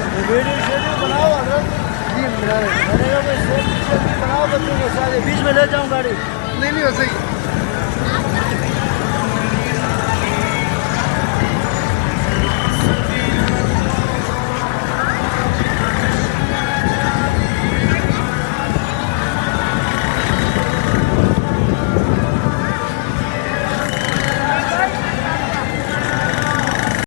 Video बनाओ जी, बनाओ बच्चों के साथ बीच में ले जाऊँ गाड़ी। नहीं हो सही।